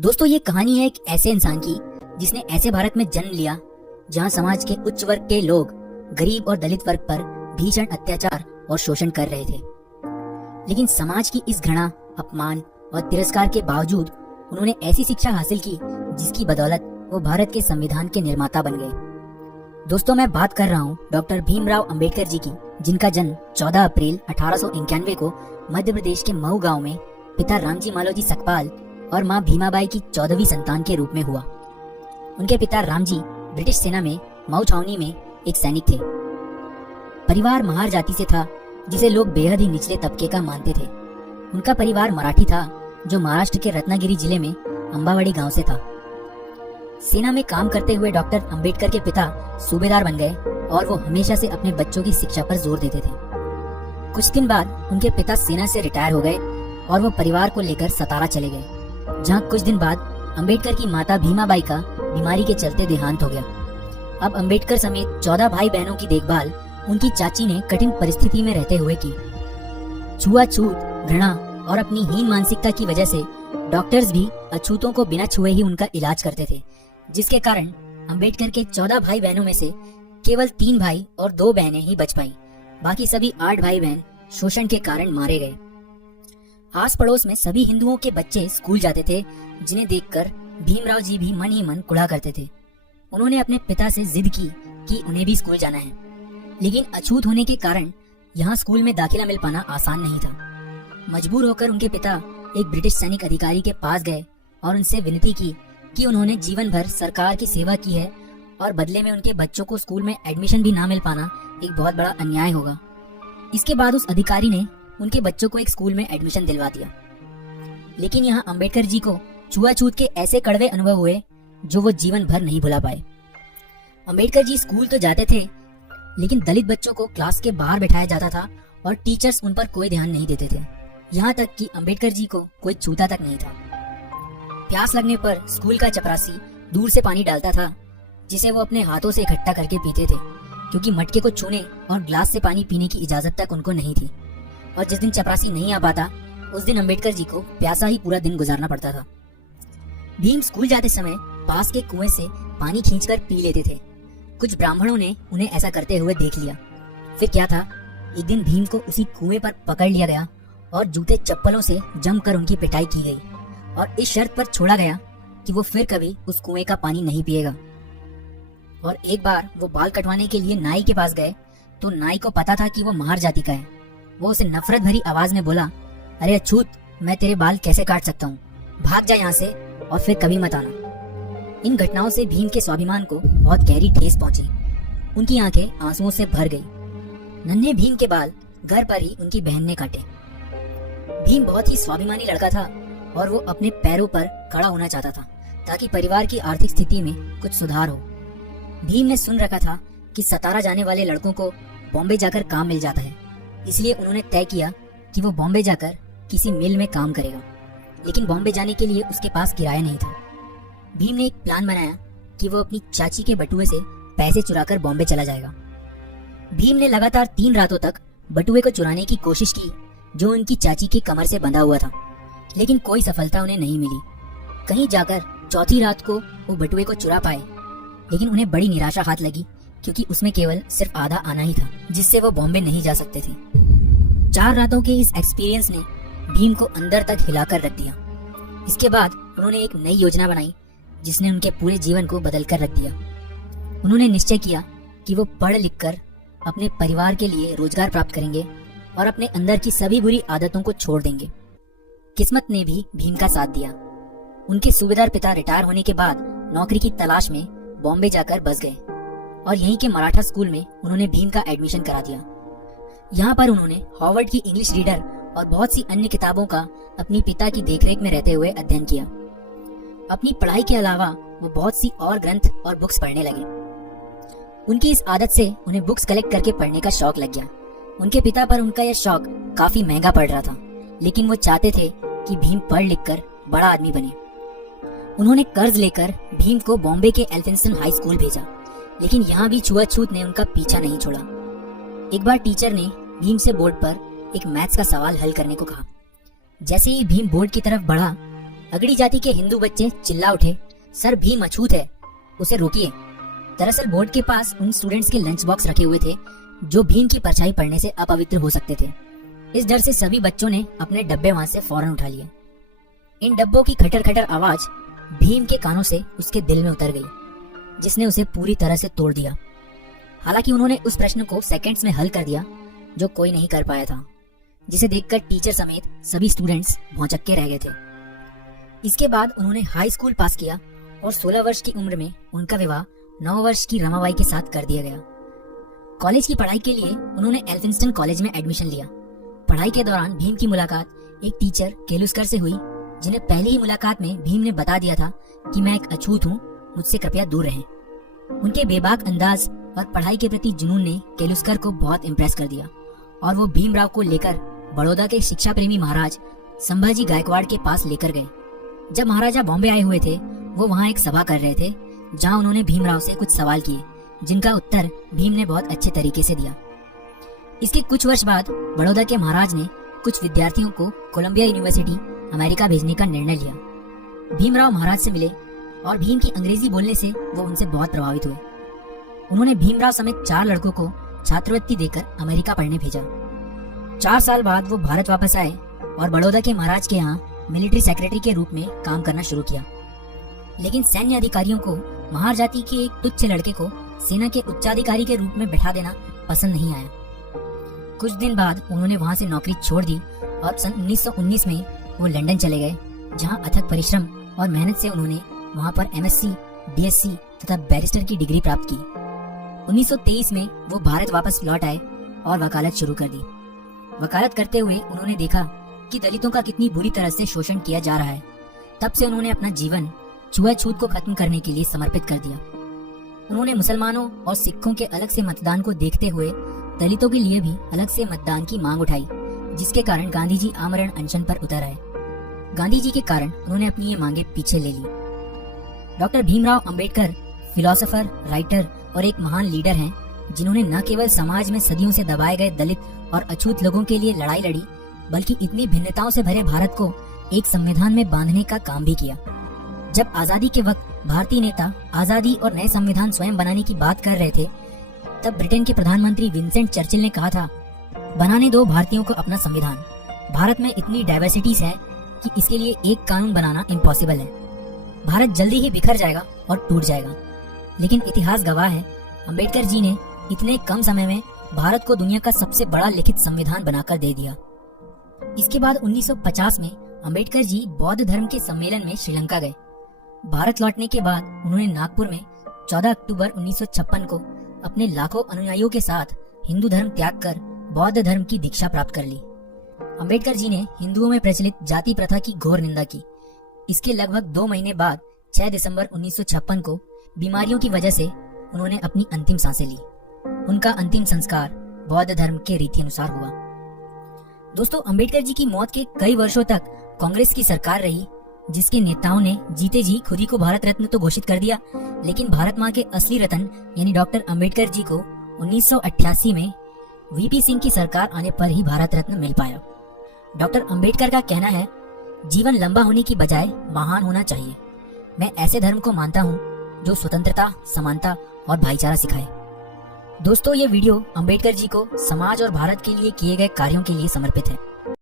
दोस्तों, ये कहानी है एक ऐसे इंसान की जिसने ऐसे भारत में जन्म लिया जहां समाज के उच्च वर्ग के लोग गरीब और दलित वर्ग पर भीषण अत्याचार और शोषण कर रहे थे। लेकिन समाज की इस घृणा, अपमान और तिरस्कार के बावजूद उन्होंने ऐसी शिक्षा हासिल की जिसकी बदौलत वो भारत के संविधान के निर्माता बन गए। दोस्तों, मैं बात कर रहा हूँ डॉक्टर भीमराव अंबेडकर जी की, जिनका जन्म 14 अप्रैल 1891 को मध्य प्रदेश के मऊ गांव में पिता रामजी मालोजी सकपाल और मां भीमाबाई की 14वीं संतान के रूप में हुआ। उनके पिता रामजी ब्रिटिश सेना में मऊ छावनी में एक सैनिक थे। परिवार महार जाति से था जिसे लोग बेहद ही निचले तबके का मानते थे। उनका परिवार मराठी था जो महाराष्ट्र के रत्नागिरी जिले में अंबावाड़ी गांव से था। सेना में काम करते हुए डॉक्टर अंबेडकर के पिता सूबेदार बन गए और वो हमेशा से अपने बच्चों की शिक्षा पर जोर देते थे। कुछ दिन बाद उनके पिता सेना से रिटायर हो गए और वो परिवार को लेकर सतारा चले गए, जहाँ कुछ दिन बाद अंबेडकर की माता भीमाबाई का बीमारी के चलते देहांत हो गया। अब अंबेडकर समेत 14 भाई बहनों की देखभाल उनकी चाची ने कठिन परिस्थिति में रहते हुए की। छुआछूत, घृणा और अपनी हीन मानसिकता की वजह से डॉक्टर्स भी अछूतों को बिना छुए ही उनका इलाज करते थे, जिसके कारण अंबेडकर के 14 भाई बहनों में से केवल 3 भाई और 2 बहनें ही बच पाई। बाकी सभी 8 भाई बहन शोषण के कारण मारे गए। आस पड़ोस में सभी हिंदुओं के बच्चे स्कूल जाते थे, जिन्हें देखकर भीमराव जी भी मन ही मन कुढ़ा करते थे। उन्होंने अपने पिता से जिद की कि उन्हें भी स्कूल जाना है, लेकिन अछूत होने के कारण यहाँ स्कूल में दाखिला मिल पाना आसान नहीं था। मजबूर होकर उनके पिता एक ब्रिटिश सैनिक अधिकारी के पास गए और उनसे विनती की कि उन्होंने जीवन भर सरकार की सेवा की है और बदले में उनके बच्चों को स्कूल में एडमिशन भी ना मिल पाना एक बहुत बड़ा अन्याय होगा। इसके बाद उस अधिकारी ने उनके बच्चों को एक स्कूल में एडमिशन दिलवा दिया। लेकिन यहाँ अंबेडकर जी को छुआछूत के ऐसे कड़वे अनुभव हुए जो वो जीवन भर नहीं भुला पाए। अंबेडकर जी स्कूल तो जाते थे, लेकिन दलित बच्चों को क्लास के बाहर बैठाया जाता था और टीचर्स उन पर कोई ध्यान नहीं देते थे। यहाँ तक कि अंबेडकर जी को कोई छूता तक नहीं था। प्यास लगने पर स्कूल का चपरासी दूर से पानी डालता था, जिसे वो अपने हाथों से इकट्ठा करके पीते थे, क्योंकि मटके को छूने और ग्लास से पानी पीने की इजाजत तक उनको नहीं थी। और जिस दिन चपरासी नहीं आ पाता, उस दिन अंबेडकर जी को प्यासा ही पूरा दिन गुजारना पड़ता था। भीम स्कूल जाते समय पास के कुएं से पानी खींचकर पी लेते थे। कुछ ब्राह्मणों ने उन्हें ऐसा करते हुए देख लिया। फिर क्या था, एक दिन भीम को उसी कुएं पर पकड़ लिया गया और जूते चप्पलों से जमकर उनकी पिटाई की गई और इस शर्त पर छोड़ा गया कि वो फिर कभी उस कुएं का पानी नहीं पिएगा। और एक बार वो बाल कटवाने के लिए नाई के पास गए तो नाई को पता था कि वो महार जाति का है। वो उसे नफरत भरी आवाज में बोला, अरे अछूत, मैं तेरे बाल कैसे काट सकता हूँ, भाग जा यहाँ से और फिर कभी मत आना। इन घटनाओं से भीम के स्वाभिमान को बहुत गहरी ठेस पहुंची। उनकी आंखें आंसुओं से भर गई। नन्हे भीम के बाल घर पर ही उनकी बहन ने काटे। भीम बहुत ही स्वाभिमानी लड़का था और वो अपने पैरों पर खड़ा होना चाहता था ताकि परिवार की आर्थिक स्थिति में कुछ सुधार हो। भीम ने सुन रखा था कि सतारा जाने वाले लड़कों को बॉम्बे जाकर काम मिल जाता है, इसलिए उन्होंने तय किया कि वो बॉम्बे जाकर किसी मिल में काम करेगा। लेकिन बॉम्बे जाने के लिए उसके पास किराया नहीं था। भीम ने एक प्लान बनाया कि वो अपनी चाची के बटुए से पैसे चुराकर बॉम्बे चला जाएगा। भीम ने लगातार 3 रातों तक बटुए को चुराने की कोशिश की जो उनकी चाची की कमर से बंधा हुआ था, लेकिन कोई सफलता उन्हें नहीं मिली। कहीं जाकर चौथी रात को वो बटुए को चुरा पाए, लेकिन उन्हें बड़ी निराशा हाथ लगी क्योंकि उसमें केवल सिर्फ आधा आना ही था, जिससे वो बॉम्बे नहीं जा सकते थे। 4 रातों के इस एक्सपीरियंस ने भीम को अंदर तक हिलाकर रख दिया। इसके बाद उन्होंने एक नई योजना बनाई जिसने उनके पूरे जीवन को बदल कर रख दिया। उन्होंने निश्चय किया कि वो पढ़ लिख कर अपने परिवार के लिए रोजगार प्राप्त करेंगे और अपने अंदर की सभी बुरी आदतों को छोड़ देंगे। किस्मत ने भी भीम का साथ दिया। उनके सूबेदार पिता रिटायर होने के बाद नौकरी की तलाश में बॉम्बे जाकर बस गए और यहीं के मराठा स्कूल में उन्होंने भीम का एडमिशन करा दिया। यहाँ पर उन्होंने हॉवर्ड की इंग्लिश रीडर और बहुत सी अन्य किताबों का अपनी पिता की देखरेख में रहते हुए अध्ययन किया। अपनी पढ़ाई के अलावा वो बहुत सी और ग्रंथ और बुक्स पढ़ने लगे। उनकी इस आदत से उन्हें बुक्स कलेक्ट करके पढ़ने का शौक लग गया। उनके पिता पर उनका यह शौक काफी महंगा पड़ रहा था, लेकिन वो चाहते थे कि भीम पढ़ लिख कर बड़ा आदमी बने। उन्होंने कर्ज लेकर भीम को बॉम्बे के एल्फिंस्टन हाई स्कूल भेजा, लेकिन यहाँ भी छुआछूत ने उनका पीछा नहीं छोड़ा। एक बार टीचर ने भीम से बोर्ड पर एक मैथ्स का सवाल हल करने को कहा। जैसे ही भीम बोर्ड की तरफ बढ़ा, अगड़ी जाति के हिंदू बच्चे चिल्ला उठे, सर भीम अछूत है, उसे रोकिए। दरअसल बोर्ड के पास उन स्टूडेंट्स के लंच बॉक्स रखे हुए थे जो भीम की परछाई पड़ने से अपवित्र हो सकते थे। इस डर से सभी बच्चों ने अपने डब्बे वहां से फौरन उठा लिए। इन डब्बों की खटर खटर आवाज भीम के कानों से उसके दिल में उतर गई, जिसने उसे पूरी तरह से तोड़ दिया। हालांकि उन्होंने उस प्रश्न को सेकंड्स में हल कर दिया जो कोई नहीं कर पाया था, जिसे देखकर टीचर समेत सभी स्टूडेंट्स भौंचक्के रह गए थे। इसके बाद उन्होंने हाई स्कूल पास किया और 16 वर्ष की उम्र में उनका विवाह 9 वर्ष की रमाबाई के साथ कर दिया गया। कॉलेज की पढ़ाई के लिए उन्होंने एल्फिंस्टन कॉलेज में एडमिशन लिया। पढ़ाई के दौरान भीम की मुलाकात एक टीचर केलुस्कर से हुई, जिन्हें पहली ही मुलाकात में भीम ने बता दिया था कि मैं एक अछूत हूँ, मुझसे कृपया दूर रहें। उनके बेबाक अंदाज और पढ़ाई के प्रति जुनून ने केलुस्कर को बहुत इम्प्रेस कर दिया और वो भीमराव को लेकर बड़ौदा के शिक्षा प्रेमी महाराज संभाजी गायकवाड़ के पास लेकर गए। जब महाराजा बॉम्बे आए हुए थे, वो वहाँ एक सभा कर रहे थे जहाँ उन्होंने भीमराव से कुछ सवाल किए, जिनका उत्तर भीम ने बहुत अच्छे तरीके से दिया। इसके कुछ वर्ष बाद बड़ौदा के महाराज ने कुछ विद्यार्थियों को कोलंबिया यूनिवर्सिटी अमेरिका भेजने का निर्णय लिया। भीमराव महाराज से मिले और भीम की अंग्रेजी बोलने से वो उनसे बहुत प्रभावित हुए। उन्होंने भीमराव समेत 4 लड़कों को छात्रवृत्ति देकर अमेरिका पढ़ने भेजा। 4 साल बाद वो भारत वापस आए और बड़ौदा के महाराज के यहाँ मिलिट्री सेक्रेटरी के रूप में काम करना शुरू किया। लेकिन सैन्य अधिकारियों को महार जाति के एक तुच्छ लड़के को सेना के उच्चाधिकारी के रूप में बैठा देना पसंद नहीं आया। कुछ दिन बाद उन्होंने वहां से नौकरी छोड़ दी और सन 1919 में वो लंदन चले गए, जहां अथक परिश्रम और मेहनत से उन्होंने वहां पर एमएससी, बीएससी तथा बैरिस्टर की डिग्री प्राप्त की। 1923 में वो भारत वापस लौट आए और वकालत शुरू कर दी। वकालत करते हुए उन्होंने देखा कि दलितों का कितनी बुरी तरह से शोषण किया जा रहा है। तब से उन्होंने अपना जीवन छुआछूत को खत्म करने के लिए समर्पित कर दिया। उन्होंने मुसलमानों और सिखों के अलग से मतदान को देखते हुए दलितों के लिए भी अलग से मतदान की मांग उठाई, जिसके कारण गांधी जी आमरण अनशन पर उतर आए। गांधी जी के कारण उन्होंने अपनी ये मांगे पीछे ले ली। Doctor Bhimrao Ambedkar philosopher, writer और एक महान लीडर हैं, जिन्होंने न केवल समाज में सदियों से दबाए गए दलित और अछूत लोगों के लिए लड़ाई लड़ी, बल्कि इतनी भिन्नताओं से भरे भारत को एक संविधान में बांधने का काम भी किया। जब आजादी के वक्त भारतीय नेता आजादी और नए संविधान स्वयं बनाने की बात कर रहे थे, तब ब्रिटेन के प्रधानमंत्री विंसेंट चर्चिल ने कहा था, बनाने दो भारतीयों को अपना संविधान। भारत में इतनी डाइवर्सिटीज है कि इसके लिए एक कानून बनाना इम्पॉसिबल है। भारत जल्दी ही बिखर जाएगा और टूट जाएगा। लेकिन इतिहास गवाह है, अंबेडकर जी ने इतने कम समय में भारत को दुनिया का सबसे बड़ा लिखित संविधान बनाकर दे दिया। इसके बाद 1950 में अंबेडकर जी बौद्ध धर्म के सम्मेलन में श्रीलंका गए। भारत लौटने के बाद उन्होंने नागपुर में 14 अक्टूबर 1956 को अपने लाखों अनुयायियों के साथ हिंदू धर्म त्याग कर बौद्ध धर्म की दीक्षा प्राप्त कर ली। अंबेडकर जी ने हिंदुओं में प्रचलित जाति प्रथा की घोर निंदा की। इसके लगभग 2 महीने बाद 6 दिसंबर 1956 को बीमारियों की वजह से उन्होंने अपनी अंतिम सांसें ली। उनका अंतिम संस्कार बौद्ध धर्म के रीति अनुसार हुआ। दोस्तों, अंबेडकर जी की मौत के कई वर्षों तक कांग्रेस की सरकार रही, जिसके नेताओं ने जीते जी खुद ही को भारत रत्न तो घोषित कर दिया, लेकिन भारत माँ के असली रत्न यानी डॉक्टर अंबेडकर जी को 1988 में वीपी सिंह की सरकार आने पर ही भारत रत्न मिल पाया। डॉक्टर अंबेडकर का कहना है, जीवन लंबा होने की बजाय महान होना चाहिए। मैं ऐसे धर्म को मानता हूँ जो स्वतंत्रता, समानता और भाईचारा सिखाए। दोस्तों, ये वीडियो अंबेडकर जी को समाज और भारत के लिए किए गए कार्यों के लिए समर्पित है।